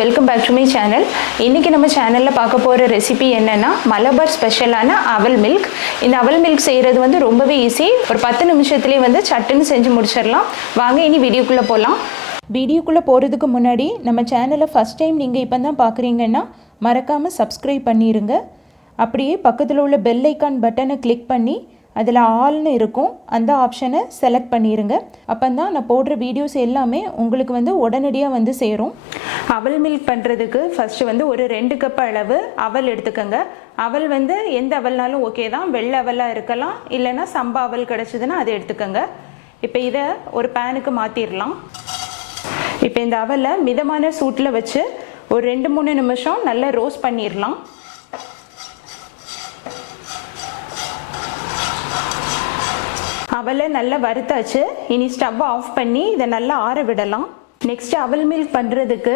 Welcome back to my channel. இன்றைக்கி நம்ம சேனலில் பார்க்க போகிற ரெசிபி என்னென்னா மலபார் ஸ்பெஷலான அவல் மில்க். இந்த அவல் மில்க் செய்கிறது வந்து ரொம்பவே ஈஸி. ஒரு 10 நிமிஷத்துலேயே வந்து சட்டுன்னு செஞ்சு முடிச்சிடலாம். வாங்க இனி வீடியோக்குள்ளே போகலாம். வீடியோக்குள்ளே போகிறதுக்கு முன்னாடி நம்ம சேனலை ஃபஸ்ட் டைம் நீங்கள் இப்போ தான் பார்க்குறீங்கன்னா மறக்காமல் சப்ஸ்கிரைப் பண்ணிடுங்க. அப்படியே பக்கத்தில் உள்ள பெல் ஐக்கான் பட்டனை கிளிக் பண்ணி அதில் ஆல்னு இருக்கும், அந்த ஆப்ஷனை செலக்ட் பண்ணிடுங்க. அப்போ தான் நான் போடுற வீடியோஸ் எல்லாமே உங்களுக்கு வந்து உடனடியாக வந்து சேரும். அவல் மில்க் பண்ணுறதுக்கு ஃபஸ்ட்டு வந்து ஒரு 2 கப் அளவு அவல் எடுத்துக்கோங்க. அவல் வந்து எந்த அவல்னாலும் ஓகே தான், வெள்ளை அவலாக இருக்கலாம், இல்லைன்னா சம்பா அவல் கிடச்சிதுன்னா அதை எடுத்துக்கோங்க. இப்போ இதை ஒரு பேனுக்கு மாற்றிடலாம். இப்போ இந்த அவலை மிதமான சூட்டில் வச்சு ஒரு 2-3 நிமிஷம் நல்லா ரோஸ்ட் பண்ணிடலாம். அவலை நல்லா வறுத்தாச்சு. இனி ஸ்டவ்வை ஆஃப் பண்ணி இதை நல்லா ஆற விடலாம். நெக்ஸ்ட் அவல் மில்க் பண்ணுறதுக்கு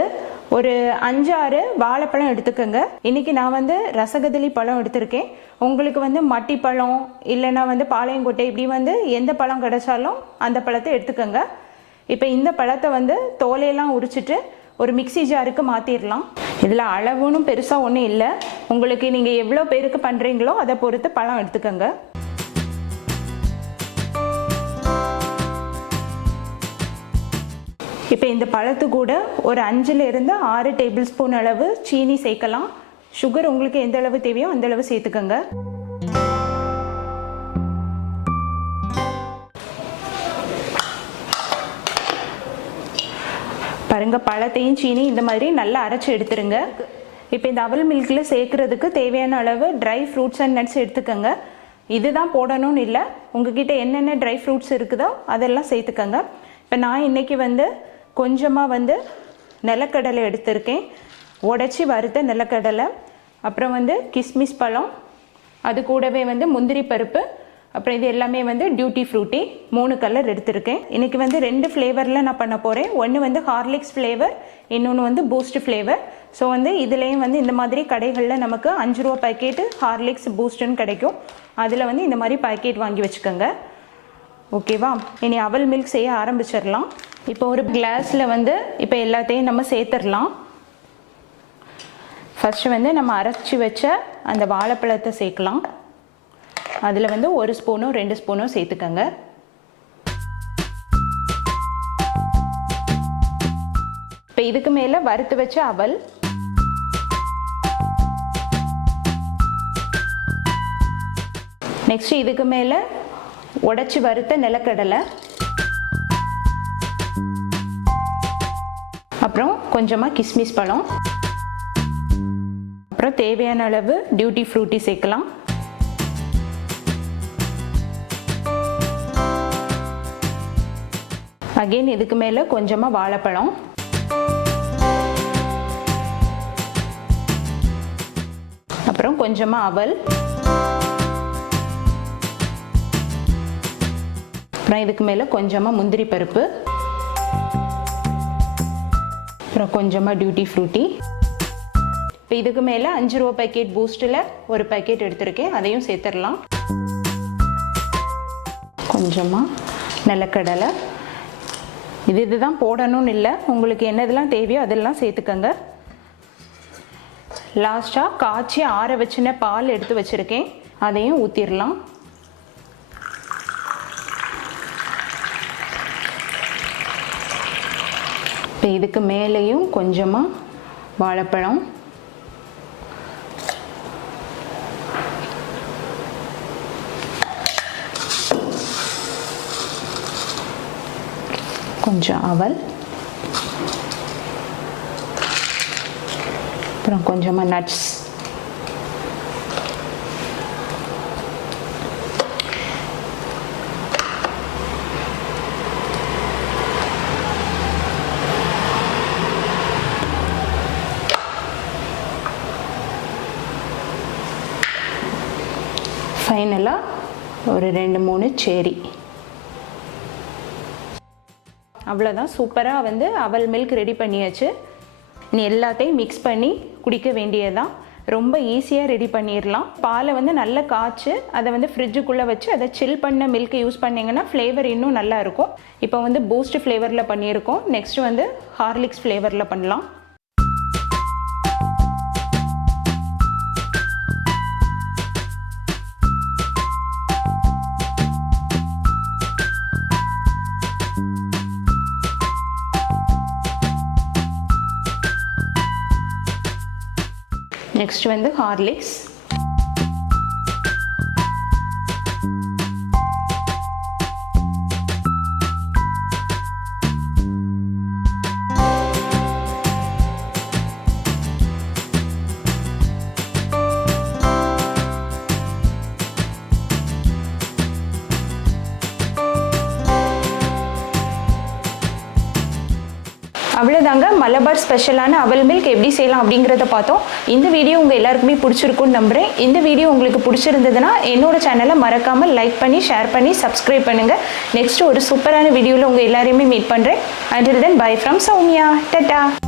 ஒரு 5-6 வாழைப்பழம் எடுத்துக்கோங்க. இன்றைக்கி நான் வந்து ரசகதளி பழம் எடுத்திருக்கேன். உங்களுக்கு வந்து மட்டி பழம் இல்லைன்னா வந்து பாளையங்கொட்டை இப்படி வந்து எந்த பழம் கிடைச்சாலும் அந்த பழத்தை எடுத்துக்கோங்க. இப்போ இந்த பழத்தை வந்து தோலையெல்லாம் உரிச்சிட்டு ஒரு மிக்சி ஜாருக்கு மாற்றிடலாம். இதில் அளவுன்னு பெருசாக ஒன்றும் இல்லை, உங்களுக்கு நீங்கள் எவ்வளோ பேருக்கு பண்ணுறீங்களோ அதை பொறுத்து பழம் எடுத்துக்கோங்க. இப்போ இந்த பழத்து கூட ஒரு 5-6 டேபிள் ஸ்பூன் அளவு சீனி சேர்க்கலாம். சுகர் உங்களுக்கு எந்த அளவு தேவையோ அந்த அளவு சேர்த்துக்கோங்க. பாருங்க, பழத்தையும் சீனி இந்த மாதிரி நல்லா அரைச்சி எடுத்துருங்க. இப்போ இந்த அவல் மில்கில் சேர்க்கறதுக்கு தேவையான அளவு ட்ரை ஃப்ரூட்ஸ் அண்ட் நட்ஸ் எடுத்துக்கோங்க. இதுதான் போடணும்னு இல்லை, உங்ககிட்ட என்னென்ன ட்ரை ஃப்ரூட்ஸ் இருக்குதோ அதெல்லாம் சேர்த்துக்கோங்க. இப்போ நான் இன்றைக்கி வந்து கொஞ்சமாக வந்து நிலக்கடலை எடுத்திருக்கேன், உடச்சி வறுத்த நிலக்கடலை. அப்புறம் வந்து கிஸ்மிஸ் பழம், அது கூடவே வந்து முந்திரி பருப்பு, அப்புறம் இது எல்லாமே வந்து டியூட்டி ஃப்ரூட்டி 3 கலர் எடுத்திருக்கேன். இன்றைக்கி வந்து 2 ஃப்ளேவரில் நான் பண்ண போகிறேன். ஒன்று வந்து ஹார்லிக்ஸ் ஃப்ளேவர், இன்னொன்று வந்து பூஸ்ட் ஃப்ளேவர். ஸோ வந்து இதுலேயும் வந்து இந்த மாதிரி கடைகளில் நமக்கு 5 ரூபா பேக்கெட்டு ஹார்லிக்ஸ் பூஸ்ட்டுன்னு கிடைக்கும். அதில் வந்து இந்த மாதிரி பேக்கெட் வாங்கி வச்சுக்கோங்க. ஓகேவா? இனி அவல் மில்க் செய்ய ஆரம்பிச்சிடலாம். இப்போ ஒரு கிளாஸில் வந்து இப்போ எல்லாத்தையும் நம்ம சேர்த்துடலாம். ஃபஸ்ட்டு வந்து நம்ம அரைச்சி வச்ச அந்த வாழைப்பழத்தை சேர்க்கலாம். அதில் வந்து 1 ஸ்பூனோ 2 ஸ்பூனோ சேர்த்துக்கோங்க. இப்போ இதுக்கு மேலே வறுத்து வச்ச அவல், நெக்ஸ்ட் இதுக்கு மேலே உடைச்சி வறுத்த நிலக்கடலை, அப்புறம் கொஞ்சமாக கிஸ்மிஸ் பழம், அப்புறம் தேவையான அளவு டியூட்டி ஃப்ரூட்டி சேர்க்கலாம். அகெயின் இதுக்கு மேலே கொஞ்சமாக வாழைப்பழம், அப்புறம் கொஞ்சமாக அவல், அப்புறம் இதுக்கு மேலே கொஞ்சமாக முந்திரி பருப்பு, அப்புறம் கொஞ்சமாக டியூட்டி ஃப்ரூட்டி. இப்போ இதுக்கு மேலே 5 ரூபா பேக்கெட் பூஸ்ட்டில் ஒரு பேக்கெட் எடுத்திருக்கேன், அதையும் சேர்த்துடலாம். கொஞ்சமாக நிலக்கடலை, இதுதான் போடணும்னு இல்லை, உங்களுக்கு என்னதெல்லாம் தேவையோ அதெல்லாம் சேர்த்துக்கோங்க. லாஸ்ட்டாக காய்ச்சி ஆற வச்சுன பால் எடுத்து வச்சுருக்கேன், அதையும் ஊற்றிடலாம். இப்போ இதுக்கு மேலேயும் கொஞ்சமாக வாழைப்பழம், கொஞ்சம் அவல், அப்புறம் கொஞ்சமாக நட்ஸ், ஃபைனலாக ஒரு 2-3 சேரி. அவ்வளோதான், சூப்பராக வந்து அவல் மில்க் ரெடி பண்ணியாச்சு. நீ எல்லாத்தையும் மிக்ஸ் பண்ணி குடிக்க வேண்டியதுதான். ரொம்ப ஈஸியாக ரெடி பண்ணிடலாம். பாலை வந்து நல்லா காய்ச்சி அதை வந்து ஃப்ரிட்ஜுக்குள்ளே வச்சு அதை சில் பண்ண மில்க் யூஸ் பண்ணிங்கன்னா ஃப்ளேவர் இன்னும் நல்லா இருக்கும். இப்போ வந்து பூஸ்ட் ஃப்ளேவரில் பண்ணியிருக்கோம். நெக்ஸ்ட் வந்து ஹார்லிக்ஸ் ஃப்ளேவரில் பண்ணலாம். நெக்ஸ்ட் வந்து ஹார்லிக்ஸ், அவ்வளோதாங்க. மலபார் ஸ்பெஷலான அவல் மில்க் எப்படி செய்யலாம் அப்படிங்கிறத பார்த்தோம். இந்த வீடியோ உங்கள் எல்லாருக்குமே பிடிச்சிருக்குன்னு நம்புகிறேன். இந்த வீடியோ உங்களுக்கு பிடிச்சிருந்ததுன்னா என்னோட சேனலை மறக்காமல் லைக் பண்ணி ஷேர் பண்ணி சப்ஸ்கிரைப் பண்ணுங்கள். நெக்ஸ்ட் ஒரு சூப்பரான வீடியோவில் உங்கள் எல்லாரையுமே மீட் பண்ணுறேன். Until then, bye from Soumya. Tata.